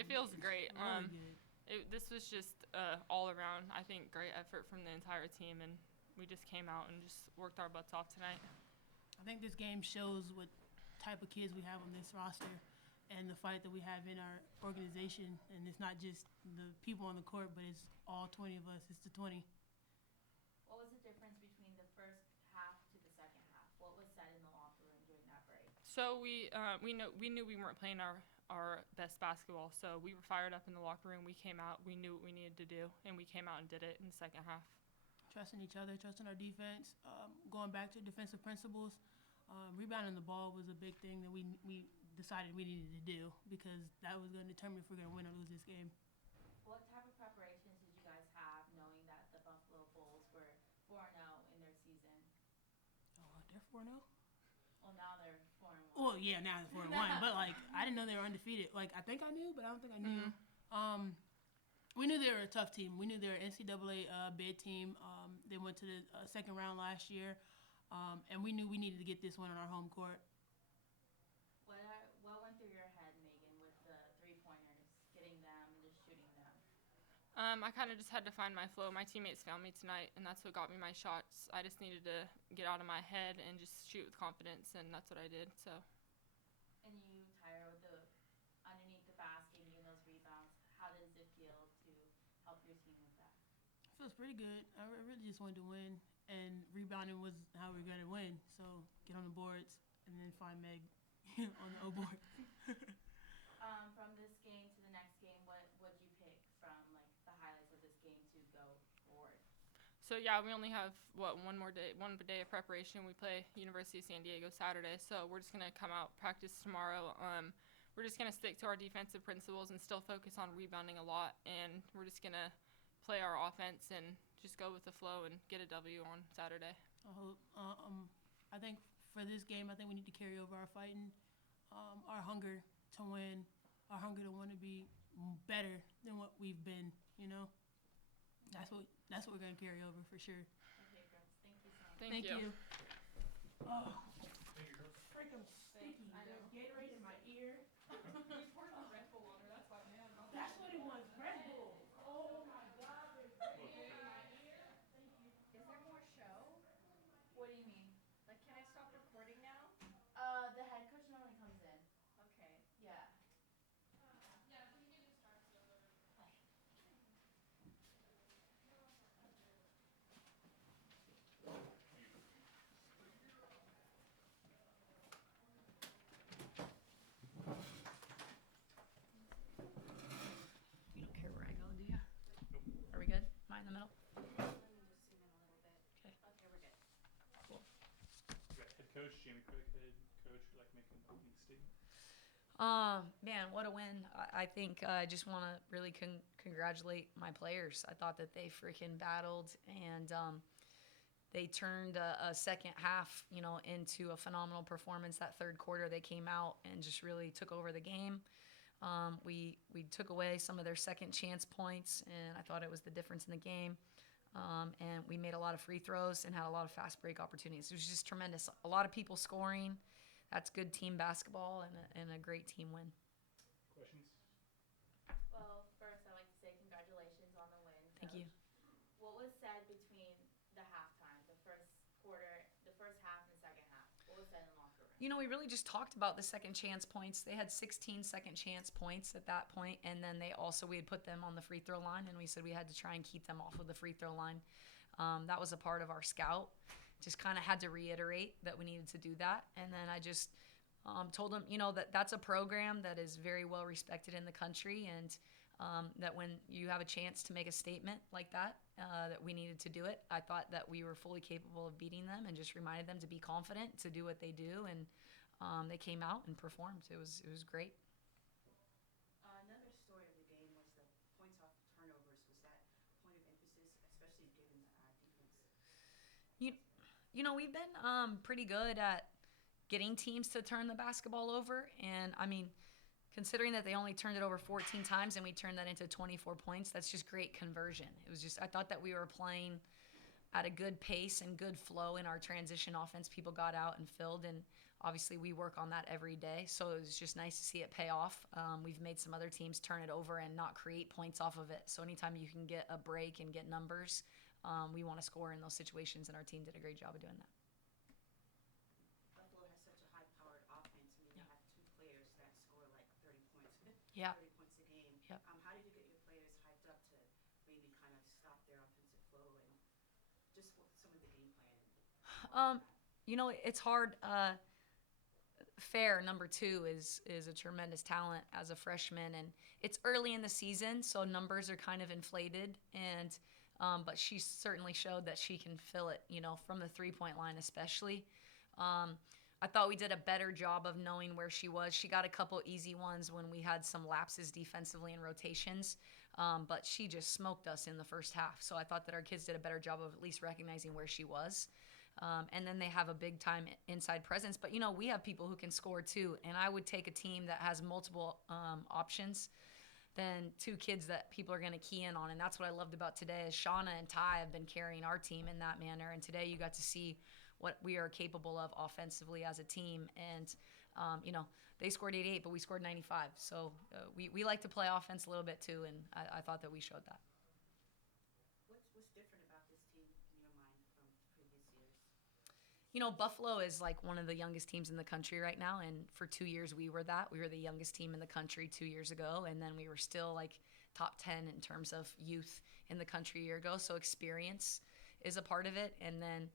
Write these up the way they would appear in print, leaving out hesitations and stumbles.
It feels great. Really good. This was just all around, I think, great effort from the entire team, and we just came out and just worked our butts off tonight. I think this game shows what type of kids we have on this roster and the fight that we have in our organization. And it's not just the people on the court, but it's all 20 of us. It's the 20. What was the difference between the first half to the second half? What was said in the locker room during that break? So we knew we weren't playing our best basketball, so we were fired up in the locker room. We came out, we knew what we needed to do, and we came out and did it in the second half. Trusting each other, trusting our defense, going back to defensive principles. Rebounding the ball was a big thing that we decided we needed to do because that was going to determine if we're going to win or lose this game. What type of preparations did you guys have knowing that the Buffalo Bulls were 4-0 in their season? Oh, they're 4-0? Well, now they're 4-1. Well, yeah, now they're 4-1. But, like, I didn't know they were undefeated. Like, I think I knew, but I don't think I knew. Mm-hmm. We knew they were a tough team. We knew they were an NCAA bid team. They went to the second round last year. And we knew we needed to get this one on our home court. What went through your head, Megan, with the three-pointers, getting them and just shooting them? I kind of just had to find my flow. My teammates found me tonight, and that's what got me my shots. I just needed to get out of my head and just shoot with confidence, and that's what I did. So. And you, Tyra, with the underneath the basket, getting those rebounds, how does it feel to help your team with that? It feels pretty good. I really just wanted to win, and rebounding was how we were going to win. So get on the boards and then find Meg on the O board. From this game to the next game, what would you pick from like the highlights of this game to go forward? So yeah, we only have one day of preparation. We play University of San Diego Saturday, so we're just gonna come out, practice tomorrow. We're just gonna stick to our defensive principles and still focus on rebounding a lot, and we're just gonna play our offense and just go with the flow and get a W on Saturday. I hope. I think for this game, I think we need to carry over our fighting, our hunger to win, our hunger to want to be better than what we've been. You know, that's what we're gonna carry over for sure. Okay, girls. Thank you so much. Thank you. Oh, Thank you, girls. freaking sticky. I know. There's Gatorade in my ear. He's pouring the Red Bull water. That's why, man. That's what it was. Red Bull. Oh my God. There's Gatorade in my ear. Thank you. Is there more show? What do you mean? Like, can I stop recording now? The head coach normally comes in. Okay. Yeah. You don't care where I go, do you? Nope. Are we good? Am I in the middle? Let me just zoom in a little bit. Okay. Okay, we're good. Cool. We got head coach, Jamie Quick, head coach, would like to make an opening statement. Man, what a win. I think I just want to really congratulate my players. I thought that they freaking battled, and they turned a second half, into a phenomenal performance. That third quarter, they came out and just really took over the game. We took away some of their second chance points, and I thought it was the difference in the game. And we made a lot of free throws and had a lot of fast break opportunities. It was just tremendous. A lot of people scoring. That's good team basketball and a great team win. Questions? Well, first I'd like to say congratulations on the win. Thank you. What was said between the halftime, the first quarter, the first half and the second half? What was said in the locker room? We really just talked about the second chance points. They had 16 second chance points at that point, and then we had put them on the free throw line, and we said we had to try and keep them off of the free throw line. That was a part of our scout. Just kind of had to reiterate that we needed to do that. And then I just told them, that's a program that is very well respected in the country, and that when you have a chance to make a statement like that, that we needed to do it. I thought that we were fully capable of beating them and just reminded them to be confident, to do what they do. And they came out and performed. It was great. Another story of the game was the points off turnovers. Was that point of emphasis, especially given the defense? We've been pretty good at getting teams to turn the basketball over. And, considering that they only turned it over 14 times and we turned that into 24 points, that's just great conversion. I thought that we were playing at a good pace and good flow in our transition offense. People got out and filled, and obviously we work on that every day, so it was just nice to see it pay off. We've made some other teams turn it over and not create points off of it. So anytime you can get a break and get numbers, we want to score in those situations, and our team did a great job of doing that. Buffalo has such a high-powered offense. I mean, they have two players that score like 30 points, Yeah. 30 points a game. Yep. How did you get your players hyped up to maybe kind of stop their offensive flow and just what some of the game plan? It's hard. Fair, number 2, is a tremendous talent as a freshman, and it's early in the season, so numbers are kind of inflated, and but she certainly showed that she can fill it, from the 3-point line especially. I thought we did a better job of knowing where she was. She got a couple easy ones when we had some lapses defensively in rotations, but she just smoked us in the first half. So I thought that our kids did a better job of at least recognizing where she was. And then they have a big time inside presence. But, we have people who can score too. And I would take a team that has multiple options than 2 kids that people are going to key in on. And that's what I loved about today is Shauna and Ty have been carrying our team in that manner. And today you got to see what we are capable of offensively as a team. And, they scored 88, but we scored 95. So we like to play offense a little bit too. And I thought that we showed that. What's different about this team in your mind from previous years? Buffalo is like one of the youngest teams in the country right now. And for 2 years, we were that. We were the youngest team in the country 2 years ago. And then we were still like top 10 in terms of youth in the country a year ago. So experience is a part of it. And then,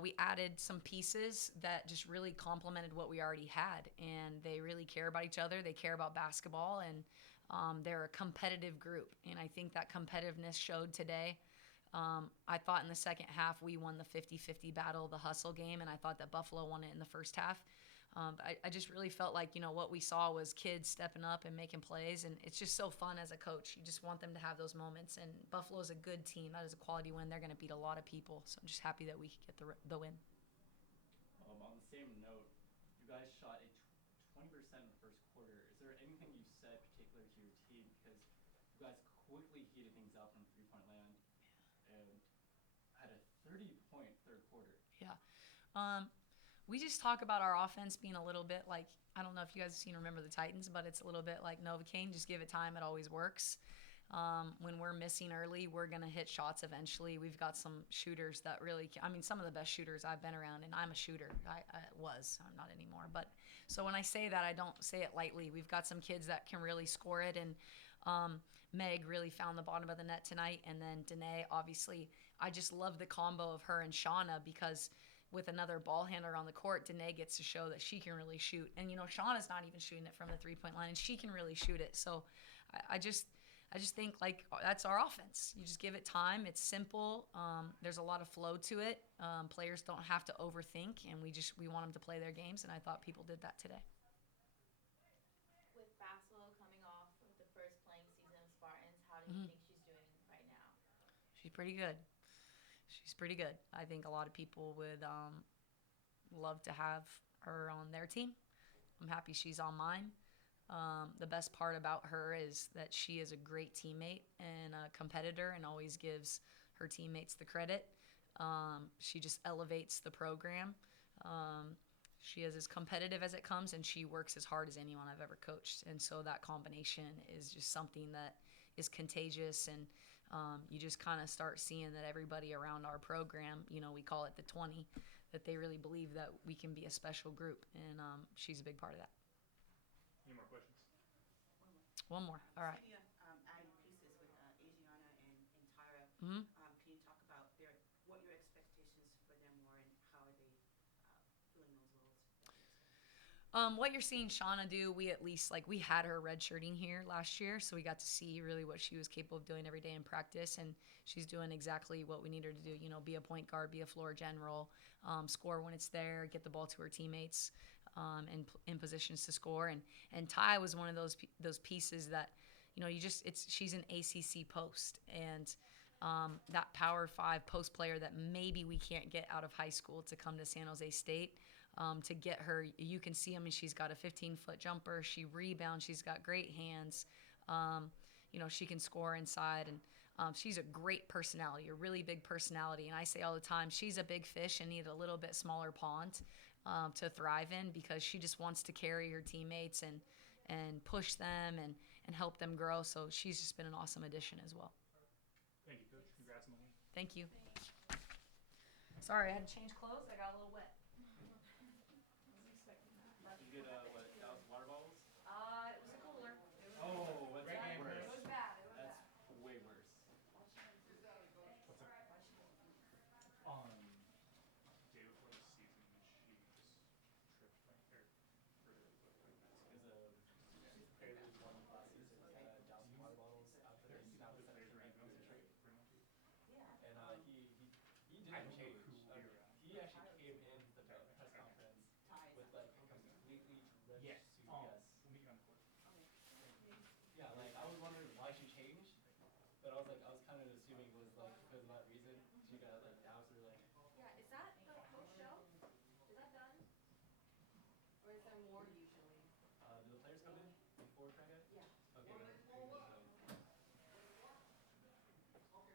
we added some pieces that just really complemented what we already had. And they really care about each other. They care about basketball. And they're a competitive group. And I think that competitiveness showed today. I thought in the second half we won the 50-50 battle, the hustle game, and I thought that Buffalo won it in the first half. I just really felt like, what we saw was kids stepping up and making plays, and it's just so fun as a coach. You just want them to have those moments, and Buffalo's a good team. That is a quality win. They're going to beat a lot of people, so I'm just happy that we could get the win. On the same note, you guys shot a 20% in the first quarter. Is there anything you said particular to your team? Because you guys quickly heated things up from 3-point land and had a 30-point third quarter. Yeah. We just talk about our offense being a little bit like, I don't know if you guys have seen Remember the Titans, but it's a little bit like Novocaine. Just give it time. It always works. When we're missing early, we're going to hit shots eventually. We've got some shooters that really, some of the best shooters I've been around, and I'm a shooter. I was. I'm not anymore. But so when I say that, I don't say it lightly. We've got some kids that can really score it, and Meg really found the bottom of the net tonight. And then Danae, obviously, I just love the combo of her and Shauna because with another ball handler on the court, Danae gets to show that she can really shoot. And, Shauna's not even shooting it from the 3-point line, and she can really shoot it. So I just think, like, that's our offense. You just give it time. It's simple. There's a lot of flow to it. Players don't have to overthink, and we want them to play their games, and I thought people did that today. With Basslow coming off of the first playing season of Spartans, how do you think she's doing right now? She's pretty good. I think a lot of people would love to have her on their team. I'm happy she's on mine. The best part about her is that she is a great teammate and a competitor and always gives her teammates the credit. She just elevates the program. She is as competitive as it comes, and she works as hard as anyone I've ever coached. And so that combination is just something that is contagious, and you just kind of start seeing that everybody around our program, we call it the 20, that they really believe that we can be a special group, and she's a big part of that. Any more questions? One more. All right. Speaking of adding pieces with Adriana and Tyra, Mhm. can you talk about what your expectations for them were and how are they filling those roles? What you're seeing Shauna do, we had her redshirting here last year, so we got to see really what she was capable of doing every day in practice, and she's doing exactly what we need her to do. Be a point guard, be a floor general, score when it's there, get the ball to her teammates, and in positions to score. And Ty was one of those pieces that, she's an ACC post, and that Power 5 post player that maybe we can't get out of high school to come to San Jose State. To get her, you can see, she's got a 15-foot jumper. She rebounds. She's got great hands. She can score inside, and she's a great personality, a really big personality. And I say all the time, she's a big fish and need a little bit smaller pond. to thrive in, because she just wants to carry her teammates and push them and help them grow. So she's just been an awesome addition as well. Thank you, Coach. Congrats on the win. Thank you. Sorry, I had to change clothes. I got a little wet. You get what? Dallas water bottles? It was a cooler. Oh, that's Great game, worse. Chris. It was bad. It was That's bad. way worse. What's up? Day before the season, she just tripped or hurt her foot playing basketball. Because of players won last season, Dallas water bottles out for the South The Center players are tournament going in to Detroit. pretty much. And he I didn't don't know change. who we were at. He actually came in the press conference with like a completely drenched Yeah. suit. We'll Yes. meet you on the court. Yeah, like I was wondering why she changed, but I was kind of assuming it was like because of that reason she got like doubts or like. Yeah, is that the whole show? Is that done? Or is there more usually? Do the players come in before practice?